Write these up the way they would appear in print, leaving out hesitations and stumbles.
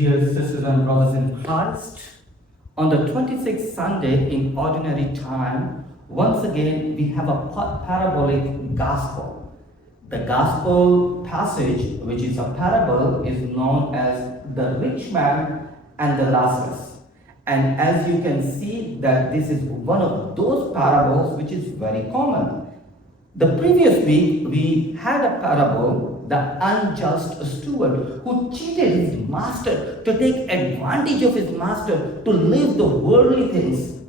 Dear sisters and brothers in Christ, on the 26th Sunday in ordinary time, once again we have a parabolic gospel. The gospel passage, which is a parable, is known as the rich man and the Lazarus. And as you can see that this is one of those parables which is very common. The previous week we had a parable, the unjust steward who cheated his master to take advantage of his master to live the worldly things.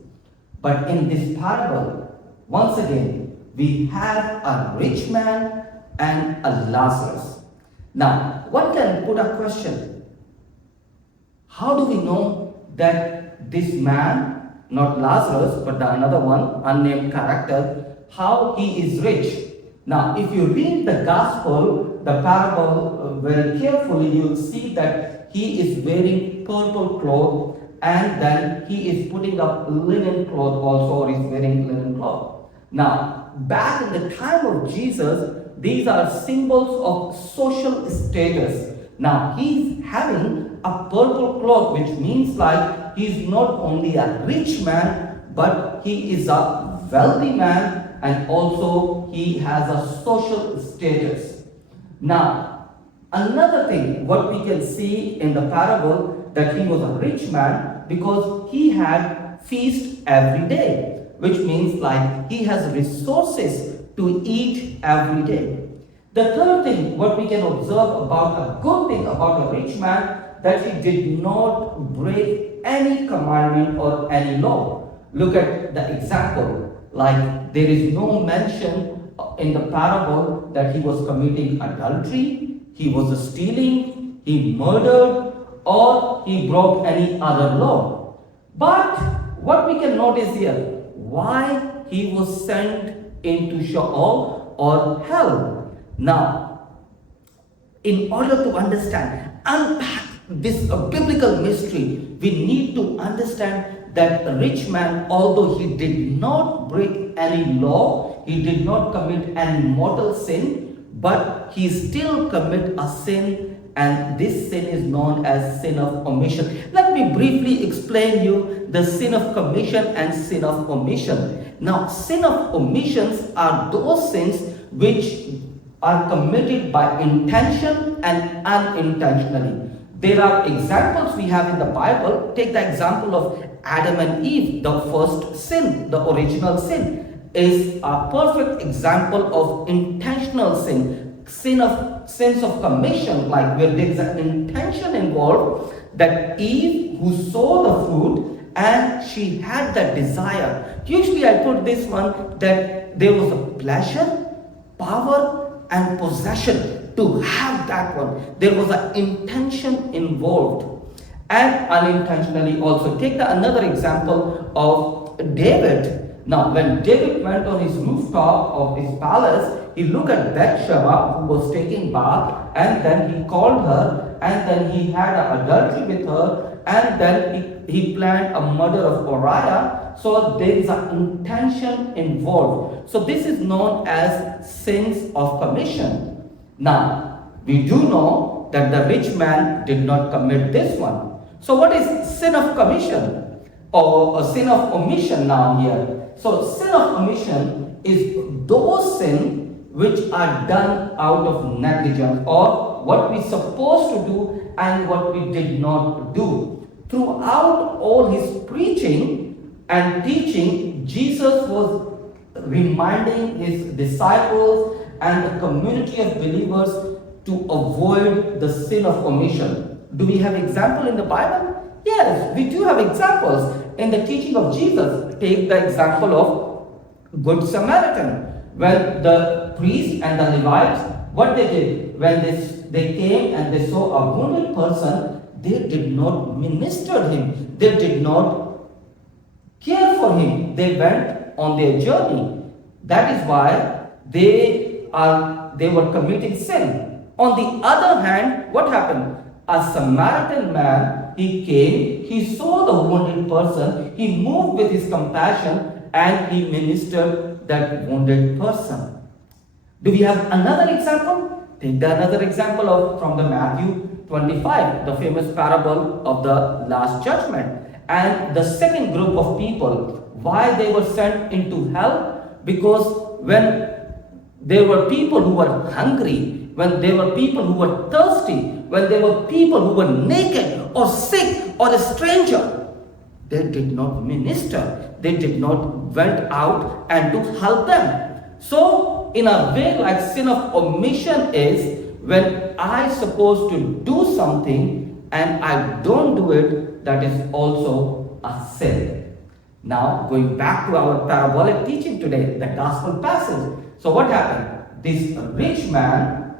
But in this parable, once again, we have a rich man and a Lazarus. Now, one can put a question. How do we know that this man, not Lazarus, but another one, unnamed character, how he is rich? Now, if you read the gospel, the parable very carefully, you will see that he is wearing purple cloth and then he is putting up linen cloth also, or is wearing linen cloth. Now, back in the time of Jesus, these are symbols of social status. Now, he's having a purple cloth, which means like he's not only a rich man, but he is a wealthy man, and also he has a social status. Now, another thing, what we can see in the parable, that he was a rich man because he had feast every day, which means like he has resources to eat every day. The third thing, what we can observe about a good thing about a rich man, that he did not break any commandment or any law. Look at the example. Like, there is no mention in the parable that he was committing adultery, he was stealing, he murdered, or he broke any other law. But what we can notice here, why he was sent into Sheol or hell. Now, in order to understand, unpack this biblical mystery, we need to understand that a rich man, although he did not break any law, he did not commit any mortal sin, but he still commit a sin, and this sin is known as sin of omission. Let me briefly explain you the sin of commission and sin of omission. Now, sin of omissions are those sins which are committed by intention and unintentionally. There are examples we have in the Bible. Take the example of Adam and Eve. The first sin, the original sin, is a perfect example of intentional sin. Sins of commission, like where there is an intention involved, that Eve, who saw the fruit and she had that desire. Usually I put this one, that there was a pleasure, power and possession to have that one. There was an intention involved. And unintentionally also. Take another example of David. Now, when David went on his rooftop of his palace, he looked at Bathsheba, who was taking bath, and then he called her, and then he had an adultery with her, and then he planned a murder of Uriah. So there is an intention involved. So this is known as sins of commission. Now, we do know that the rich man did not commit this one. So what is sin of commission or a sin of omission now here? So sin of omission is those sins which are done out of negligence, or what we supposed to do and what we did not do. Throughout all his preaching and teaching, Jesus was reminding his disciples and the community of believers to avoid the sin of omission. Do we have example in the Bible? Yes, we do have examples in the teaching of Jesus. Take the example of Good Samaritan. When the priest and the Levites, what they did, when they came and they saw a wounded person, they did not minister him. They did not care for him. They went on their journey. That is why they were committing sin. On the other hand, what happened? A Samaritan man, he came, he saw the wounded person, he moved with his compassion, and he ministered that wounded person. Do we have another example? Take another example from the Matthew 25, the famous parable of the Last Judgment. And the second group of people, why they were sent into hell? Because when there were people who were hungry, when there were people who were thirsty, when there were people who were naked or sick or a stranger, they did not minister. They did not went out and to help them. So, in a way, like sin of omission is when I supposed to do something and I don't do it, that is also a sin. Now, going back to our parabolic teaching today, the gospel passage. So what happened? This rich man,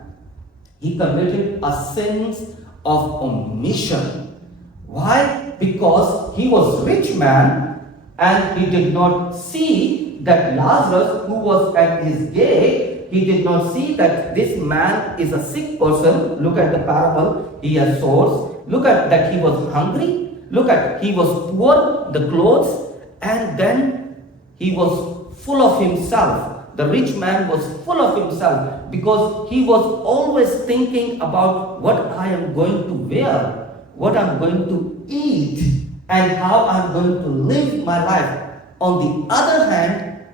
he committed a sins of omission. Why? Because he was rich man and he did not see that Lazarus, who was at his gate, he did not see that this man is a sick person. Look at the parable, he has sores. Look at that he was hungry. Look at he was poor, the clothes, and then he was full of himself. The rich man was full of himself because he was always thinking about what I am going to wear, what I am going to eat, and how I am going to live my life. On the other hand,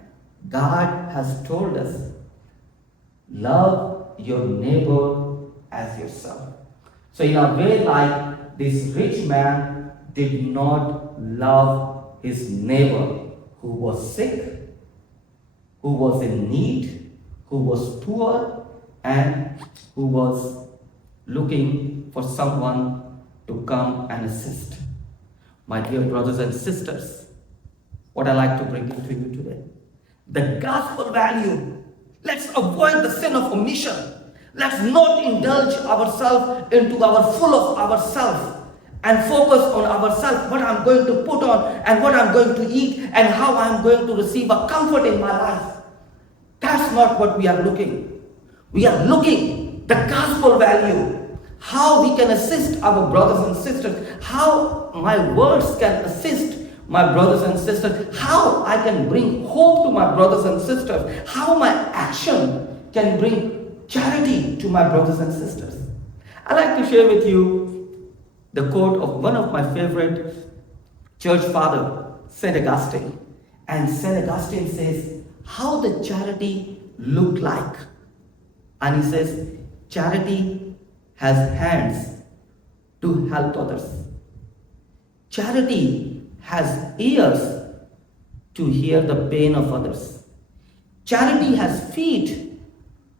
God has told us, love your neighbor as yourself. So in a way, like this rich man did not love his neighbor who was sick, who was in need, who was poor, and who was looking for someone to come and assist. My dear brothers and sisters, what I like to bring to you today, the gospel value. Let's avoid the sin of omission. Let's not indulge ourselves into our full of ourselves and focus on ourselves, what I'm going to put on and what I'm going to eat and how I'm going to receive a comfort in my life. That's not what we are looking. We are looking the gospel value, how we can assist our brothers and sisters, how my words can assist my brothers and sisters, how I can bring hope to my brothers and sisters, how my action can bring charity to my brothers and sisters. I like to share with you the quote of one of my favorite church father, St. Augustine. And St. Augustine says, how the charity look like. And he says, charity has hands to help others. Charity has ears to hear the pain of others. Charity has feet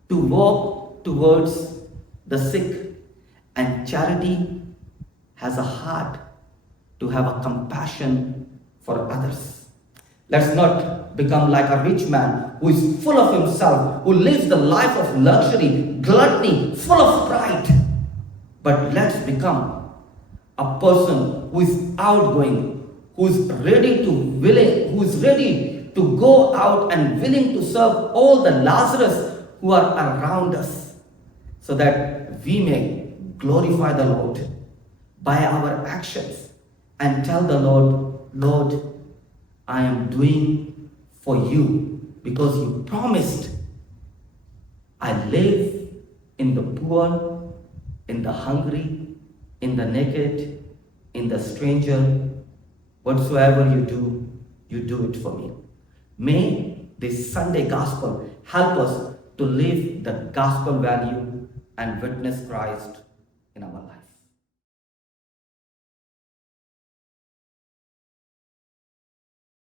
to walk towards the sick. And charity has a heart to have a compassion for others. Let's not become like a rich man who is full of himself, who lives the life of luxury, gluttony, full of pride. But let's become a person who is outgoing, who is ready to go out and willing to serve all the Lazarus who are around us, so that we may glorify the Lord by our actions and tell the Lord, Lord, I am doing for you because you promised. I live in the poor, in the hungry, in the naked, in the stranger. Whatsoever you do it for me. May this Sunday gospel help us to live the gospel value and witness Christ in our life.